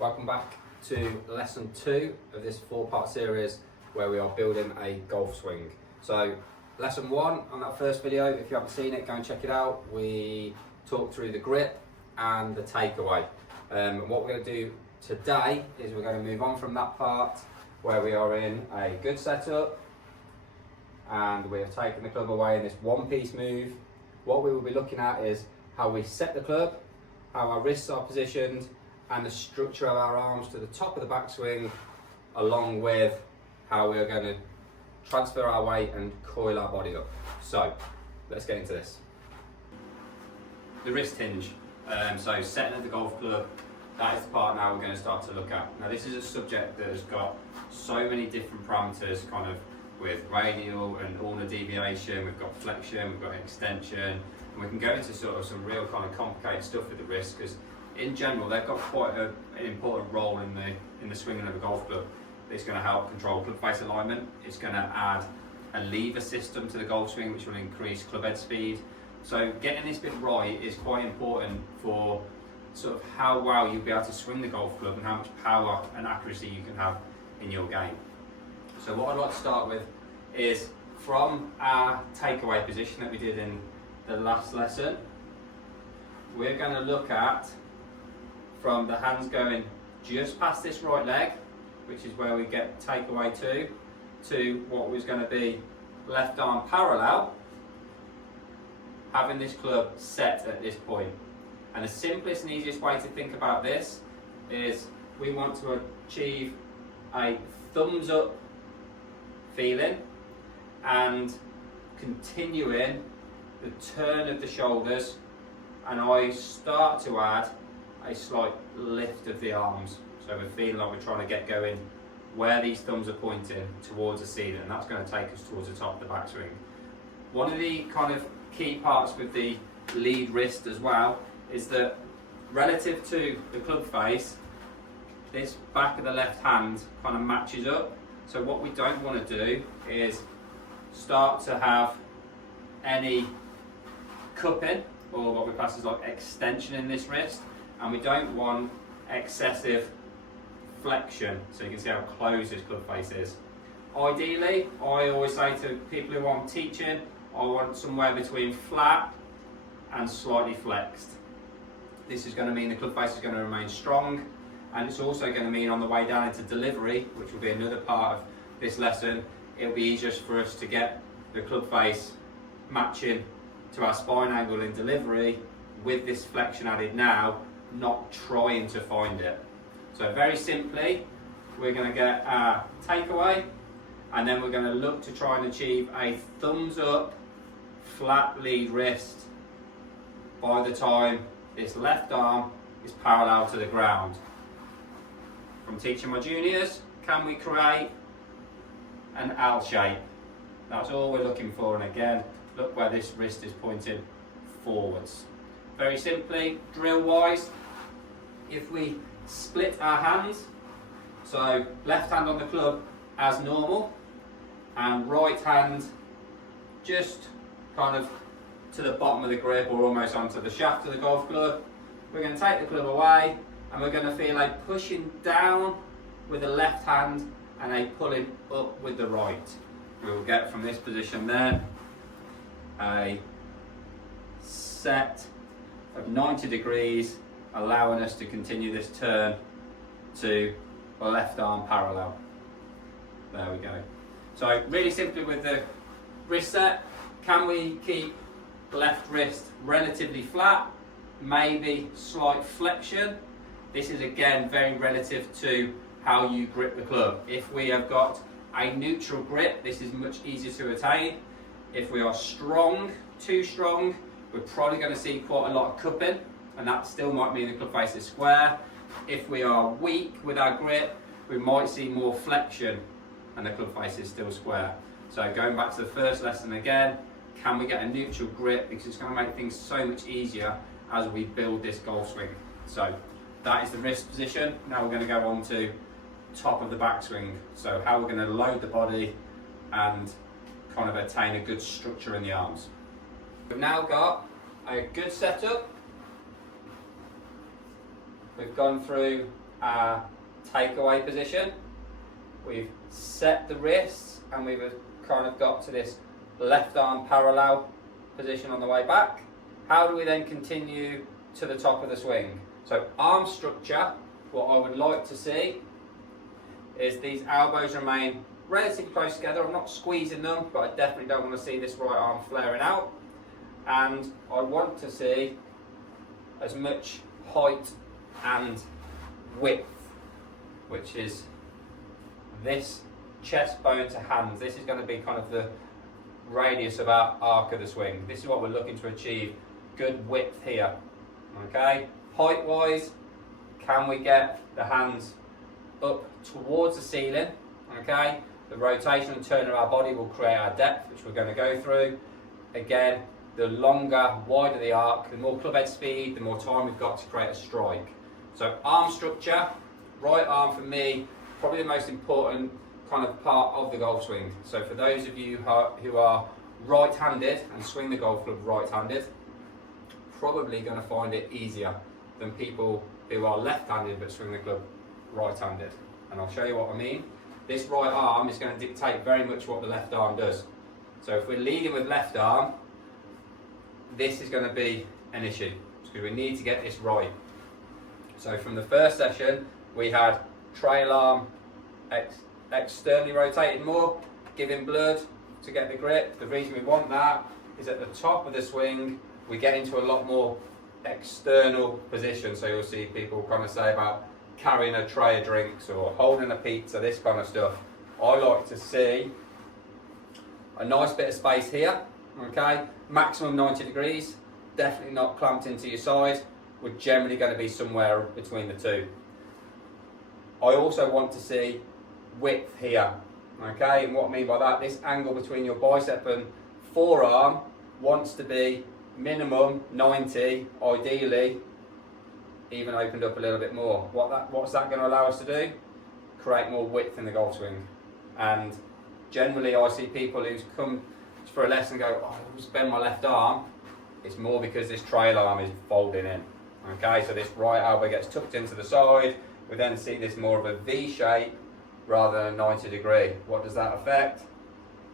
Welcome back to lesson 2 of this 4-part series where we are building a golf swing. So lesson 1 on that first video, if you haven't seen it, go and check it out. We talked through the grip and the takeaway. What we're going to do today is we're going to move on from that part where we are in a good setup and we have taken the club away in this one-piece move. What we will be looking at is how we set the club, how our wrists are positioned, and the structure of our arms to the top of the backswing, along with how we are going to transfer our weight and coil our body up. So let's get into this. The wrist hinge. So setting of the golf club, that is the part now we're going to start to look at. Now this is a subject that has got so many different parameters, kind of with radial and ulnar deviation, we've got flexion, we've got extension, and we can go into sort of some real kind of complicated stuff with the wrist, because in general they've got quite an important role in the swinging of a golf club. It's going to help control club face alignment, it's going to add a lever system to the golf swing which will increase club head speed. So getting this bit right is quite important for sort of how well you'll be able to swing the golf club and how much power and accuracy you can have in your game. So what I'd like to start with is from our takeaway position that we did in the last lesson, we're going to look at from the hands going just past this right leg, which is where we get takeaway to what was going to be left arm parallel, having this club set at this point. And the simplest and easiest way to think about this is we want to achieve a thumbs up feeling and continuing the turn of the shoulders, and I start to add a slight lift of the arms, so we're feeling like we're trying to get going where these thumbs are pointing towards the ceiling, and that's going to take us towards the top of the backswing. One of the kind of key parts with the lead wrist as well is that relative to the club face, this back of the left hand kind of matches up. So what we don't want to do is start to have any cupping, or what we class as like extension in this wrist, and we don't want excessive flexion, so you can see how close this club face is. Ideally, I always say to people who I'm teaching, I want somewhere between flat and slightly flexed. This is going to mean the club face is going to remain strong, and it's also going to mean on the way down into delivery, which will be another part of this lesson, it'll be easier for us to get the club face matching to our spine angle in delivery with this flexion added now, not trying to find it. So very simply, we're going to get our takeaway, and then we're going to look to try and achieve a thumbs up flat lead wrist by the time this left arm is parallel to the ground. From teaching my juniors, can we create an L shape? That's all we're looking for, and again, look where this wrist is pointed forwards. Very simply, drill wise, if we split our hands, so left hand on the club as normal and right hand just kind of to the bottom of the grip or almost onto the shaft of the golf club, we're going to take the club away and we're going to feel a pushing down with the left hand and a pulling up with the right. We will get from this position then a set of 90 degrees, allowing us to continue this turn to left arm parallel. There we go. So really simply with the wrist set, can we keep left wrist relatively flat, maybe slight flexion? This is again very relative to how you grip the club. If we have got a neutral grip, this is much easier to attain. If we are strong, too strong, we're probably going to see quite a lot of cupping, and that still might mean the club face is square. If we are weak with our grip, we might see more flexion and the club face is still square. So going back to the first lesson again, can we get a neutral grip, because it's going to make things so much easier as we build this golf swing. So that is the wrist position. Now we're going to go on to top of the backswing, so how we're going to load the body and kind of attain a good structure in the arms. We've now got a good setup. We've gone through our takeaway position. We've set the wrists and we've kind of got to this left arm parallel position on the way back. How do we then continue to the top of the swing? So arm structure, what I would like to see is these elbows remain relatively close together. I'm not squeezing them, but I definitely don't want to see this right arm flaring out. And I want to see as much height and width, which is this chest bone to hands. This is going to be kind of the radius of our arc of the swing. This is what we're looking to achieve. Good width here. Okay, height wise, can we get the hands up towards the ceiling? Okay, the rotation and turn of our body will create our depth, which we're going to go through. Again, the longer, wider the arc, the more club head speed, the more time we've got to create a strike. So arm structure, right arm for me, probably the most important kind of part of the golf swing. So for those of you who are right-handed and swing the golf club right-handed, probably going to find it easier than people who are left-handed but swing the club right-handed. And I'll show you what I mean. This right arm is going to dictate very much what the left arm does. So if we're leading with left arm, this is going to be an issue because we need to get this right. So from the first session, we had trail arm externally rotated more, giving blood to get the grip. The reason we want that is at the top of the swing, we get into a lot more external position. So you'll see people kind of say about carrying a tray of drinks or holding a pizza, this kind of stuff. I like to see a nice bit of space here, okay? Maximum 90 degrees, definitely not clamped into your side. We're generally going to be somewhere between the two. I also want to see width here, okay? And what I mean by that, this angle between your bicep and forearm wants to be minimum 90, ideally even opened up a little bit more. What's that going to allow us to do? Create more width in the golf swing. And generally I see people who come for a lesson and go, oh, I just bend my left arm. It's more because this trail arm is folding in. Okay, so this right elbow gets tucked into the side. We then see this more of a V shape rather than a 90 degree. What does that affect?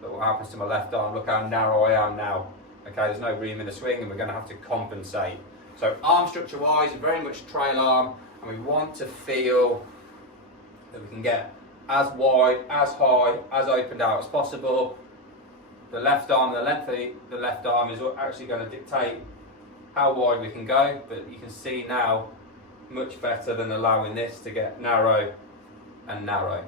Look what happens to my left arm. Look how narrow I am now. Okay, there's no room in the swing and we're going to have to compensate. So arm structure wise, very much trail arm, and we want to feel that we can get as wide, as high, as opened out as possible. The left arm, the length of the left arm is actually going to dictate how wide we can go, but you can see now much better than allowing this to get narrow and narrow.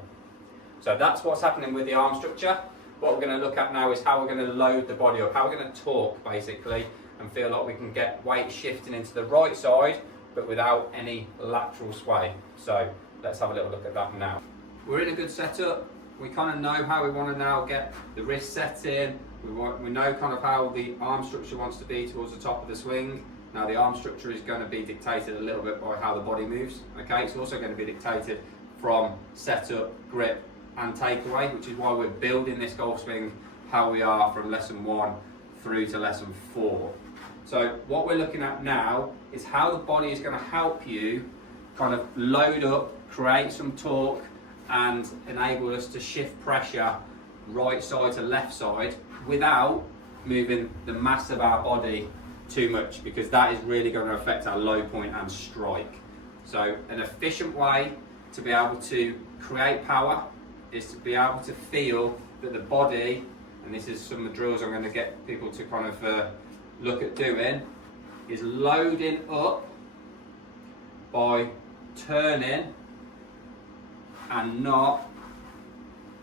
So that's what's happening with the arm structure. What we're going to look at now is how we're going to load the body up, how we're going to torque basically, and feel like we can get weight shifting into the right side, but without any lateral sway. So let's have a little look at that now. We're in a good setup. We kind of know how we want to now get the wrist set in. We know kind of how the arm structure wants to be towards the top of the swing. Now the arm structure is going to be dictated a little bit by how the body moves. Okay, it's also going to be dictated from setup, grip and takeaway, which is why we're building this golf swing how we are from lesson 1 through to lesson 4. So what we're looking at now is how the body is going to help you kind of load up, create some torque and enable us to shift pressure right side to left side without moving the mass of our body too much, because that is really going to affect our low point and strike. So an efficient way to be able to create power is to be able to feel that the body, and this is some of the drills I'm going to get people to kind of look at doing, is loading up by turning and not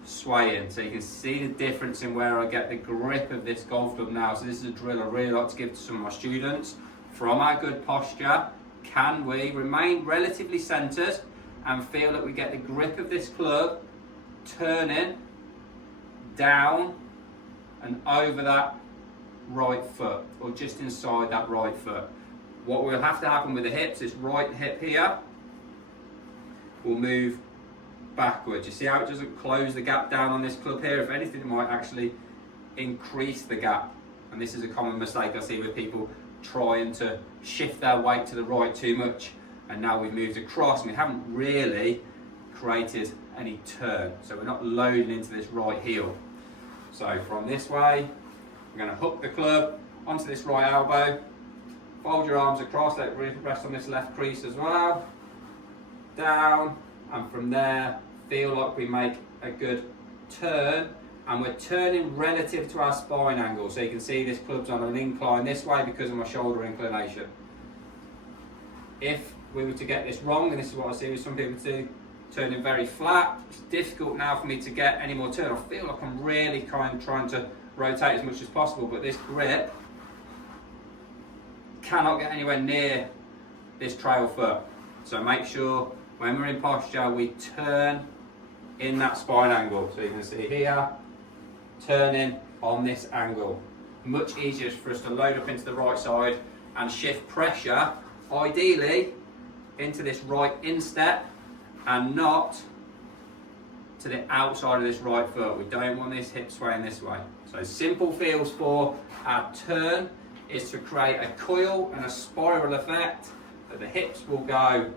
swaying. So you can see the difference in where I get the grip of this golf club now. So this is a drill I really like to give to some of my students. From our good posture, can we remain relatively centered and feel that we get the grip of this club turning down and over that right foot, or just inside that right foot. What will have to happen with the hips, this right hip here will move backwards. You see how it doesn't close the gap down on this club here? If anything, it might actually increase the gap. And this is a common mistake I see with people trying to shift their weight to the right too much and now we've moved across and we haven't really created any turn. So we're not loading into this right heel. So from this way, we're going to hook the club onto this right elbow, fold your arms across, let it rest on this left crease as well, down, and from there, feel like we make a good turn, and we're turning relative to our spine angle. So you can see this club's on an incline this way because of my shoulder inclination. If we were to get this wrong, and this is what I see with some people do, turning very flat, it's difficult now for me to get any more turn. I feel like I'm really kind of trying to rotate as much as possible, but this grip cannot get anywhere near this trail foot. So make sure when we're in posture, we turn in that spine angle. So you can see here, turning on this angle. Much easier for us to load up into the right side and shift pressure, ideally, into this right instep and not to the outside of this right foot. We don't want this hip swaying this way. So simple feels for our turn is to create a coil and a spiral effect that the hips will go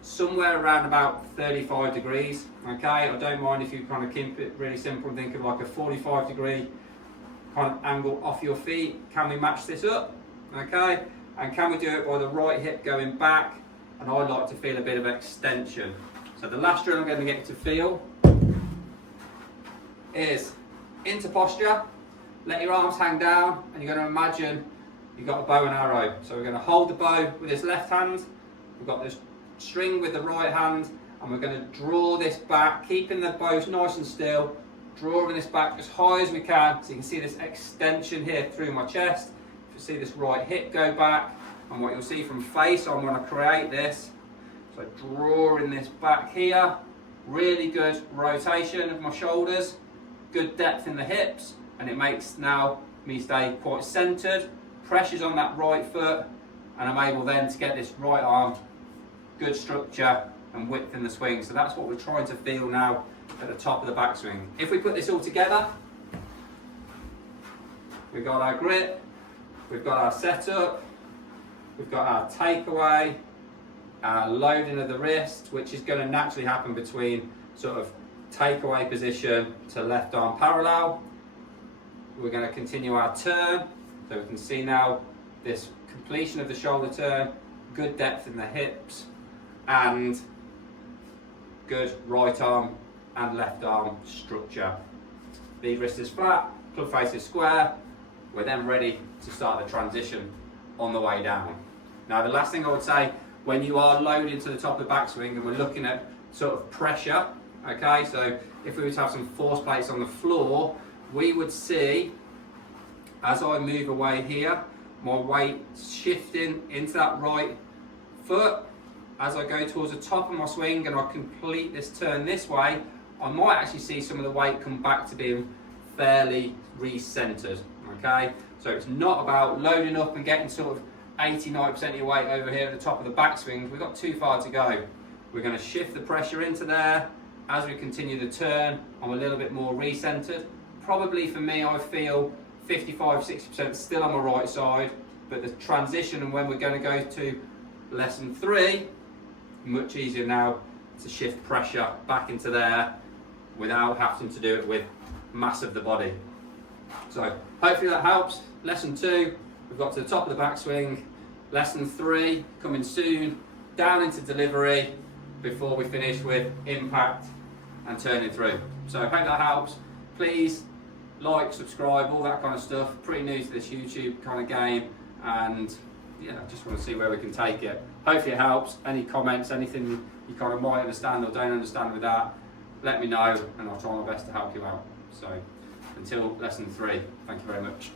somewhere around about 35 degrees. Okay, I don't mind if you kind of keep it really simple and think of like a 45-degree kind of angle off your feet. Can we match this up? Okay, and can we do it by the right hip going back? And I like to feel a bit of extension. So the last drill I'm going to get you to feel is into posture. Let your arms hang down, and you're going to imagine you've got a bow and arrow. So we're going to hold the bow with this left hand. We've got this string with the right hand, and we're going to draw this back, keeping the bow nice and still, drawing this back as high as we can. So you can see this extension here through my chest. If you see this right hip go back, and what you'll see from face on when I create this, so drawing this back here, really good rotation of my shoulders, good depth in the hips, and it makes now me stay quite centered, pressures on that right foot, and I'm able then to get this right arm, good structure and width in the swing. So that's what we're trying to feel now at the top of the backswing. If we put this all together, we've got our grip, we've got our setup, we've got our takeaway, our loading of the wrist, which is going to naturally happen between sort of takeaway position to left arm parallel. We're going to continue our turn, so we can see now this completion of the shoulder turn, good depth in the hips, and good right arm and left arm structure. Lead wrist is flat, club face is square. We're then ready to start the transition on the way down. Now the last thing I would say, when you are loading to the top of the backswing and we're looking at sort of pressure, okay, so if we were to have some force plates on the floor, we would see, as I move away here, my weight shifting into that right foot. As I go towards the top of my swing and I complete this turn this way, I might actually see some of the weight come back to being fairly re-centered, okay? So it's not about loading up and getting sort of 80-90% of your weight over here at the top of the backswing. We've got too far to go. We're going to shift the pressure into there. As we continue the turn, I'm a little bit more re-centered. Probably for me, I feel 55-60% still on my right side, but the transition and when we're going to go to lesson 3, much easier now to shift pressure back into there without having to do it with mass of the body. So hopefully that helps. Lesson 2, we've got to the top of the backswing. Lesson 3 coming soon, down into delivery before we finish with impact and turning through. So I hope that helps. Please like, subscribe, all that kind of stuff. Pretty new to this YouTube kind of game, and yeah, just want to see where we can take it. Hopefully it helps. Any comments, anything you kind of might understand or don't understand with that, let me know and I'll try my best to help you out. So until lesson 3, thank you very much.